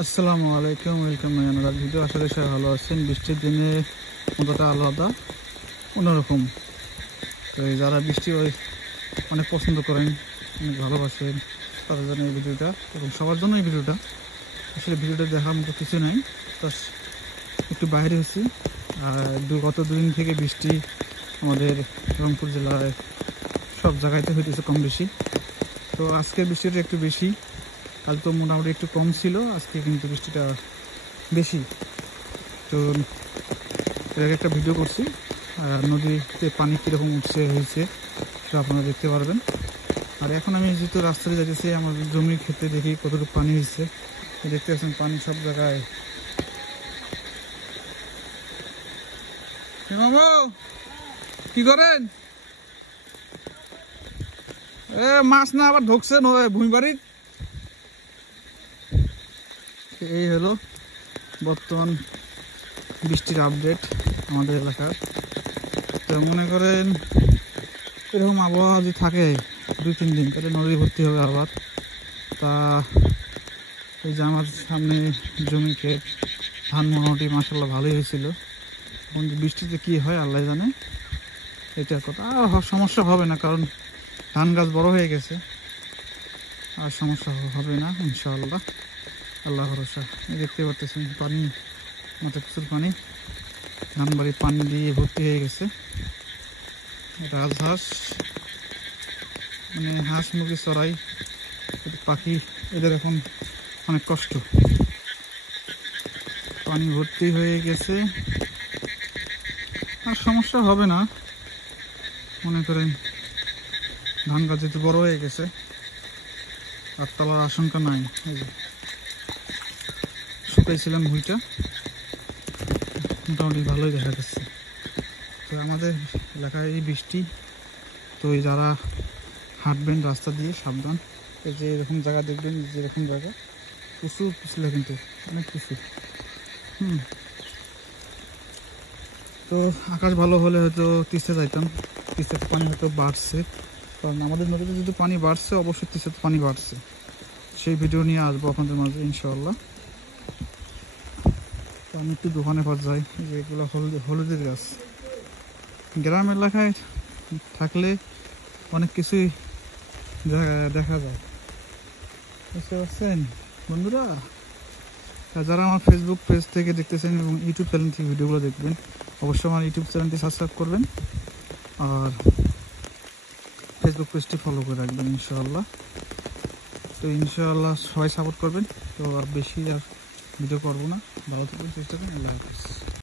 আসসালামু আলাইকুম, welcome my another video. আশা করি সবাই ভালো আছেন। বৃষ্টির দিনে মজাটা আলাদা, অন্যরকম। তো যারা বৃষ্টি অনেক পছন্দ করেন, অনেক ভালোবাসেন, তাদের জন্য এই ভিডিওটা, এবং সবার জন্য এই ভিডিওটা। আসলে ভিডিওটা দেখার মতো কিছু নাই, তো একটু বাইরে হচ্ছি। আর গত দুদিন থেকে বৃষ্টি আমাদের রংপুর জেলায় সব জায়গাতে হইতেছে কম বেশি। তো আজকে বৃষ্টিটা একটু বেশি, কাল তো মোটামুটি একটু কম ছিল, আজকে কিন্তু বৃষ্টিটা বেশি। তো এর আগে একটা ভিডিও করছি, আর নদীতে পানি কীরকম উঠছে হয়েছে সেটা আপনারা দেখতে পারবেন। আর এখন আমি যেহেতু রাস্তাতে যাইতেছি, আমার জমির ক্ষেত্রে দেখি কতটুকু পানি হয়েছে। দেখতে পাচ্ছেন পানি সব জায়গায়। কি করেন? মাছ না আবার ঢুকছে ভূমি বাড়ি। এই হলো বর্তমান বৃষ্টির আপডেট আমাদের এলাকার। তো মনে করেন এরকম আবহাওয়া যদি থাকে 2-3 দিন, তাহলে নদী ভর্তি হবে আবার। তা এই যে আমার সামনে জমি ক্ষেত, ধান মোটামুটি মাসাল্লাহ ভালোই হয়েছিল। এখন বৃষ্টিতে কি হয় আল্লাহ জানে, এটার কথা। আর সমস্যা হবে না, কারণ ধান গাছ বড় হয়ে গেছে, আর সমস্যা হবে না ইনশাআল্লাহ, আল্লাহ ভরসা। দেখতে পারতেছেন পানি, মাঠে প্রচুর পানি, ধান বাড়ি পানি দিয়ে ভর্তি হয়ে গেছে। রাজহাঁস, মানে হাঁস মুরগি চড়াই পাখি, এদের এখন অনেক কষ্ট। পানি ভর্তি হয়ে গেছে, আর সমস্যা হবে না। মনে করেন ধান গাছ যেহেতু বড় হয়ে গেছে, আর তলার আশঙ্কা নাই। এই যে শুকাইছিলাম ভুঁইটা, মোটামুটি ভালোই দেখা যাচ্ছে। তো আমাদের এলাকায় এই বৃষ্টি, তো যারা হাঁটবেন রাস্তা দিয়ে সাবধান। এই যে এরকম জায়গা দেখবেন, যেরকম জায়গা প্রচুর পিছলে, কিন্তু অনেক কিছু। তো আকাশ ভালো হলে হয়তো তিস্তা যাইতাম, তিস্তার পানি হয়তো বাড়ছে, কারণ আমাদের নদীতে যদি পানি বাড়ছে, অবশ্যই তিস্তাতে পানি বাড়ছে। সেই ভিডিও নিয়ে আসবো আপনাদের মাঝে ইনশাআল্লাহ। তো আমি একটু দোকানে পাওয়া যাই, যে এগুলো হলুদের গাছ। গ্রাম এলাকায় থাকলে অনেক কিছুই দেখা যায়, বুঝতে পারছেন বন্ধুরা। যারা আমার ফেসবুক পেজ থেকে দেখতেছেন এবং ইউটিউব চ্যানেল থেকে ভিডিওগুলো দেখবেন, অবশ্যই আমার ইউটিউব চ্যানেলটি সাবস্ক্রাইব করবেন, আর ফেসবুক পেজটি ফলো করে রাখবেন ইনশাআল্লাহ। তো ইনশাআল্লাহ সবাই সাপোর্ট করবেন। তো আর বেশি আর ভিডিও করবো না, ভালো থাকবেন, চেষ্টা করবেন। আল্লাহ হাফিজ।